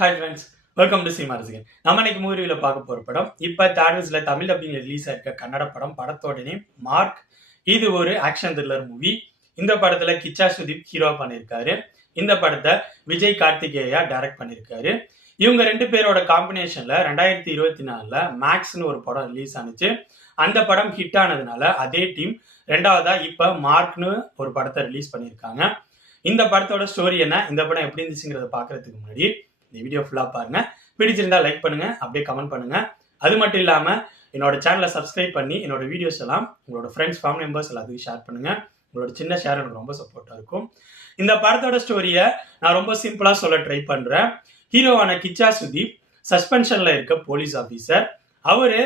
Hi friends, welcome to cinema ரசிகன். நம்ம இன்னைக்கு மூவியில் பார்க்க போகிற படம் இப்போ தேட்டர்ஸில் தமிழ் டப்பிங் ரிலீஸ் ஆயிருக்க கன்னட படம். படத்தோட நேம் மார்க். இது ஒரு ஆக்ஷன் த்ரில்லர் மூவி. இந்த படத்தில் கிச்சா சுதீப் ஹீரோ பண்ணியிருக்காரு. இந்த படத்தை விஜய் கார்த்திகேயா டைரக்ட் பண்ணியிருக்காரு. இவங்க ரெண்டு பேரோட காம்பினேஷனில் 2024 மேக்ஸ்னு ஒரு படம் ரிலீஸ் ஆனிச்சு. அந்த படம் ஹிட் ஆனதுனால அதே டீம் ரெண்டாவதா இப்போ மார்க்னு ஒரு படத்தை ரிலீஸ் பண்ணியிருக்காங்க. இந்த படத்தோட ஸ்டோரி என்ன, இந்த படம் எப்படி இருந்துச்சுங்கிறத பார்க்கறதுக்கு முன்னாடி இந்த வீடியோ ஃபுல்லாக பாருங்க. பிடிச்சிருந்தா லைக் பண்ணுங்க, அப்படியே கமெண்ட் பண்ணுங்க. அது மட்டும் இல்லாமல் என்னோட சேனலை சப்ஸ்கிரைப் பண்ணி என்னோட வீடியோஸ் எல்லாம் உங்களோட ஃப்ரெண்ட்ஸ் ஃபேமிலி மெம்பர்ஸ் எல்லாத்துக்கும் ஷேர் பண்ணுங்க. உங்களோட சின்ன ஷேர் எனக்கு ரொம்ப சப்போர்ட்டாக இருக்கும். இந்த படத்தோட ஸ்டோரியை நான் ரொம்ப சிம்பிளாக சொல்ல ட்ரை பண்ணுறேன். ஹீரோவான கிச்சா சுதீப் சஸ்பென்ஷனில் இருக்க போலீஸ் ஆஃபீஸர். அவரு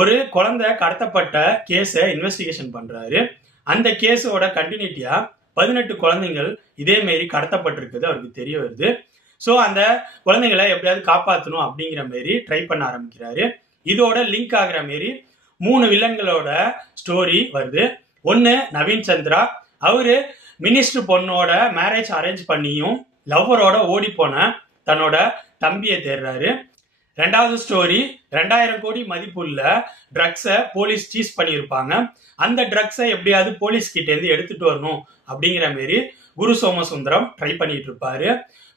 ஒரு குழந்தை கடத்தப்பட்ட கேஸை இன்வெஸ்டிகேஷன் பண்றாரு. அந்த கேஸோட கண்டினியூட்டியா 18 குழந்தைகள் இதே மாரி கடத்தப்பட்டிருக்குது அவருக்கு தெரிய வருது. ஸோ அந்த குழந்தைங்களை எப்படியாவது காப்பாற்றணும் அப்படிங்கிற மாரி ட்ரை பண்ண ஆரம்பிக்கிறாரு. இதோட லிங்க் ஆகிற மாரி 3 வில்லன்களோட ஸ்டோரி வருது. ஒன்று நவீன் சந்திரா. அவரு மினிஸ்டர் பொண்ணோட மேரேஜ் அரேஞ்ச் பண்ணியும் லவ்வரோட ஓடி போன தன்னோட தம்பியை தேடுறாரு. ரெண்டாவது ஸ்டோரி 2000 கோடி மதிப்புள்ள ட்ரக்ஸை போலீஸ் சீஸ் பண்ணியிருப்பாங்க. அந்த ட்ரக்ஸை எப்படியாவது போலீஸ் கிட்ட இருந்து எடுத்துட்டு வரணும் அப்படிங்கிற மாரி குரு சோமசுந்தரம் ட்ரை பண்ணிட்டு இருப்பாரு.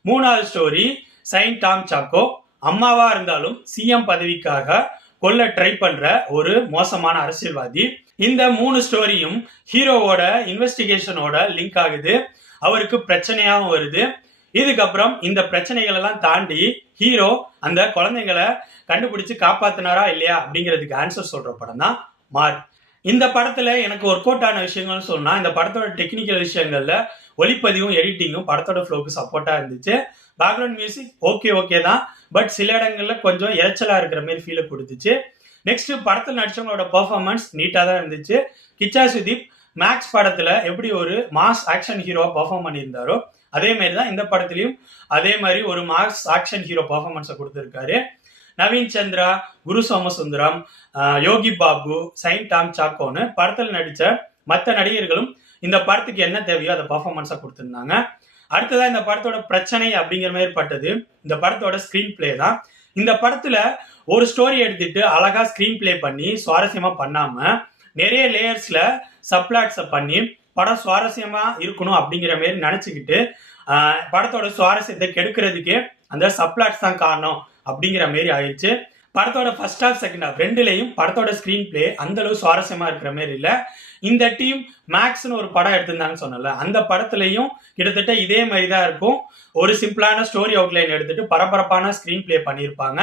மூணாவது ஸ்டோரி செயின்ட் டாம் சாக்கோ. அம்மாவா இருந்தாலும் சிஎம் பதவிக்காக கொல்ல ட்ரை பண்ற ஒரு மோசமான அரசியல்வாதி. இந்த 3 ஸ்டோரியும் ஹீரோவோட இன்வெஸ்டிகேஷனோட லிங்க் ஆகுது. அவருக்கு பிரச்சனையாகவும் வருது. இதுக்கப்புறம் இந்த பிரச்சனைகள் எல்லாம் தாண்டி ஹீரோ அந்த குழந்தைங்களை கண்டுபிடிச்சு காப்பாத்தினாரா இல்லையா அப்படிங்கிறதுக்கு ஆன்சர் சொல்ற படம் தான் மார்க். இந்த படத்துல எனக்கு ஒர்க் அவுட் ஆன விஷயங்கள்னு சொன்னா, இந்த படத்தோட டெக்னிக்கல் விஷயங்கள்ல ஒளிப்பதிவும் எடிட்டிங்கும் படத்தோட ஃப்ளோக்கு சப்போர்ட்டா இருந்துச்சு. பேக்ரவுண்ட் மியூசிக் ஓகே தான், பட் சில இடங்கள்ல கொஞ்சம் இறைச்சலா இருக்கிற மாதிரி ஃபீலை கொடுத்துச்சு. நெக்ஸ்ட் படத்தில் நடிச்சவங்களோட பெர்ஃபார்மன்ஸ் நீட்டா தான் இருந்துச்சு. கிச்சா சுதீப் மேக்ஸ் படத்துல எப்படி ஒரு மாஸ் ஆக்ஷன் ஹீரோவா பெர்ஃபார்ம் பண்ணியிருந்தாரோ அதே மாதிரி தான் இந்த படத்துலயும் அதே மாதிரி ஒரு மாஸ் ஆக்ஷன் ஹீரோ பெர்ஃபார்மன்ஸை கொடுத்துருக்காரு. நவீன் சந்திரா, குரு சோமசுந்தரம், யோகி பாபு, செயின்ட் டாம் சாக்கோன்னு படத்தில் நடித்த மற்ற நடிகர்களும் இந்த படத்துக்கு என்ன தேவையோ அதை பர்ஃபார்மன்ஸா கொடுத்துருந்தாங்க. அடுத்ததா இந்த படத்தோட பிரச்சனை அப்படிங்கிற மாதிரி பட்டது இந்த படத்தோட ஸ்கிரீன் பிளே தான். இந்த படத்துல ஒரு ஸ்டோரி எடுத்துட்டு அழகா ஸ்கிரீன் பிளே பண்ணி சுவாரஸ்யமா பண்ணாம நிறைய லேயர்ஸ்ல சப்ளாட்ஸை பண்ணி படம் சுவாரஸ்யமா இருக்கணும் அப்படிங்கிற மாதிரி நினைச்சுக்கிட்டு படத்தோட சுவாரஸ்யத்தை கெடுக்கிறதுக்கு அந்த சப்ளாட்ஸ் தான் காரணம் அப்படிங்கிற மாதிரி ஆயிடுச்சு. படத்தோட ஃபர்ஸ்ட் ஹாஃப் செகண்ட் ஹாஃப் ரெண்டுலையும் படத்தோட ஸ்கிரீன் பிளே அந்த அளவு சுவாரஸ்யமா இருக்கிற மாதிரி இல்லை. இந்த டீம் மேக்ஸ்னு ஒரு படம் எடுத்திருந்தாங்கன்னு சொன்னல, அந்த படத்துலையும் கிட்டத்தட்ட இதே மாதிரி தான் இருக்கும். ஒரு சிம்பிளான ஸ்டோரி அவுட்லைன் எடுத்துட்டு பரபரப்பான ஸ்கிரீன் பிளே பண்ணியிருப்பாங்க.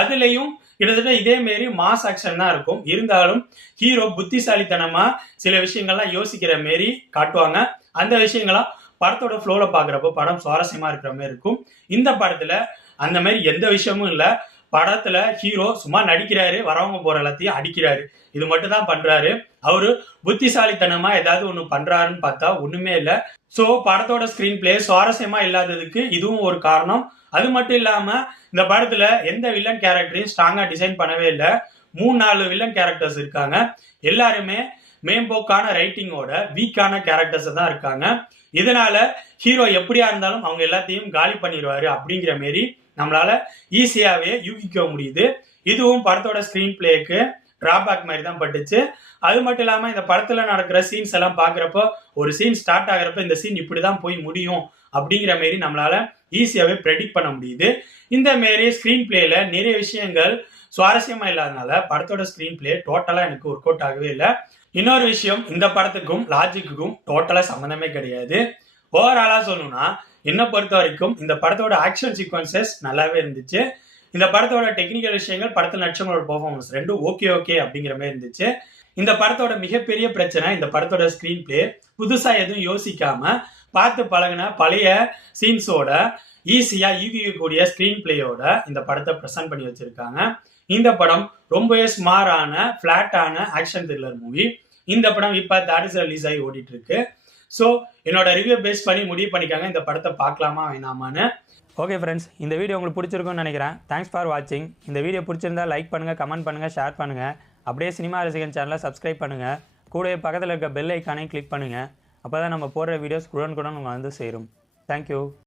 அதுலேயும் கிட்டத்தட்ட இதே மாரி மாஸ் ஆக்ஷன் தான் இருக்கும். இருந்தாலும் ஹீரோ புத்திசாலித்தனமா சில விஷயங்கள்லாம் யோசிக்கிற மாரி காட்டுவாங்க. அந்த விஷயங்கள்லாம் படத்தோட ஃப்ளோல பாக்குறப்போ படம் சுவாரஸ்யமா இருக்கிற மாதிரி இருக்கும். இந்த படத்துல அந்த மாதிரி எந்த விஷயமும் இல்லை. படத்துல ஹீரோ சும்மா நடிக்கிறாரு, வரவங்க போற எல்லாத்தையும் அடிக்கிறாரு, இது மட்டும் தான் பண்றாரு. அவரு புத்திசாலித்தனமா ஏதாவது ஒண்ணு பண்றாருன்னு பார்த்தா ஒண்ணுமே இல்லை. ஸோ படத்தோட ஸ்கிரீன் பிளே சுவாரஸ்யமா இல்லாததுக்கு இதுவும் ஒரு காரணம். அது மட்டும் இல்லாம இந்த படத்துல எந்த வில்லன் கேரக்டரையும் ஸ்ட்ராங்கா டிசைன் பண்ணவே இல்லை. 3-4 வில்லன் கேரக்டர்ஸ் இருக்காங்க. எல்லாருமே மேம்போக்கான ரைட்டிங்கோட வீக்கான கேரக்டர்ஸ் தான் இருக்காங்க. இதனால ஹீரோ எப்படியா இருந்தாலும் அவங்க எல்லாத்தையும் காலி பண்ணிடுவாரு அப்படிங்கிற மாரி நம்மளால ஈஸியாவே யூகிக்க முடியுது. இதுவும் படத்தோட ஸ்கிரீன் பிளேக்கு டிராபேக் மாதிரி தான் பட்டுச்சு. அது மட்டும் இல்லாம இந்த படத்துல நடக்கிற சீன்ஸ் எல்லாம் பாக்குறப்போ ஒரு சீன் ஸ்டார்ட் ஆகிறப்ப இந்த சீன் இப்படிதான் போய் முடியும் அப்படிங்கிற மாரி நம்மளால ஈஸியாவே ப்ரெடிக்ட் பண்ண முடியுது. இந்த மாரி ஸ்கிரீன் பிளேல நிறைய விஷயங்கள் சுவாரஸ்யமா இல்லாதனால படத்தோட ஸ்கிரீன் பிளே டோட்டலா எனக்கு ஒர்க் அவுட் ஆகவே இல்லை. இன்னொரு விஷயம், இந்த படத்துக்கும் லாஜிக்குக்கும் டோட்டலா சம்மந்தமே கிடையாது. ஓவராலா சொல்லணும்னா என்ன பொறுத்த வரைக்கும் இந்த படத்தோட ஆக்ஷன் சீக்வன்சஸ் நல்லாவே இருந்துச்சு. இந்த படத்தோட டெக்னிக்கல் விஷயங்கள், படத்தில் நடிச்சவங்களோட பெர்ஃபார்மன்ஸ் ரெண்டும் ஓகே அப்படிங்கிற மாதிரி இருந்துச்சு. இந்த படத்தோட மிகப்பெரிய பிரச்சனை இந்த படத்தோட ஸ்கிரீன் பிளே. புதுசா எதுவும் யோசிக்காம பார்த்து பழகின பழைய சீன்ஸோட ஈஸியா யூகிக்கக்கூடிய ஸ்கிரீன் பிளேயோட இந்த படத்தை ப்ரெசென்ட் பண்ணி வச்சிருக்காங்க. இந்த படம் ரொம்பவே ஸ்மாரான ஃபிளாட்டான ஆக்ஷன் த்ரில்லர் மூவி. இந்த படம் இப்போ தேட்டர்ஸ்ல ரிலீஸ் ஆகி ஓடிட்டு இருக்கு. ஸோ என்னோட ரிவ்யூ பேஸ் பண்ணி முடிவு பண்ணிக்காங்க இந்த படத்தை பார்க்கலாமா வேணாமான்னு. ஓகே ஃப்ரெண்ட்ஸ், இந்த வீடியோ உங்களுக்கு பிடிச்சிருக்கும்னு நினைக்கிறேன். தேங்க்ஸ் ஃபார் வாட்சிங். இந்த வீடியோ பிடிச்சிருந்தா லைக் பண்ணுங்கள், கமெண்ட் பண்ணுங்கள், ஷேர் பண்ணுங்கள். அப்படியே சினிமா ரசிகன் சேனலை சப்ஸ்கிரைப் பண்ணுங்கள். கூடவே பக்கத்தில் இருக்க பெல் ஐக்கானையும் கிளிக் பண்ணுங்கள். அப்போ தான் நம்ம போடுற வீடியோஸ் உடனுக்குடன் உங்களுக்கு வந்து சேரும். தேங்க்யூ.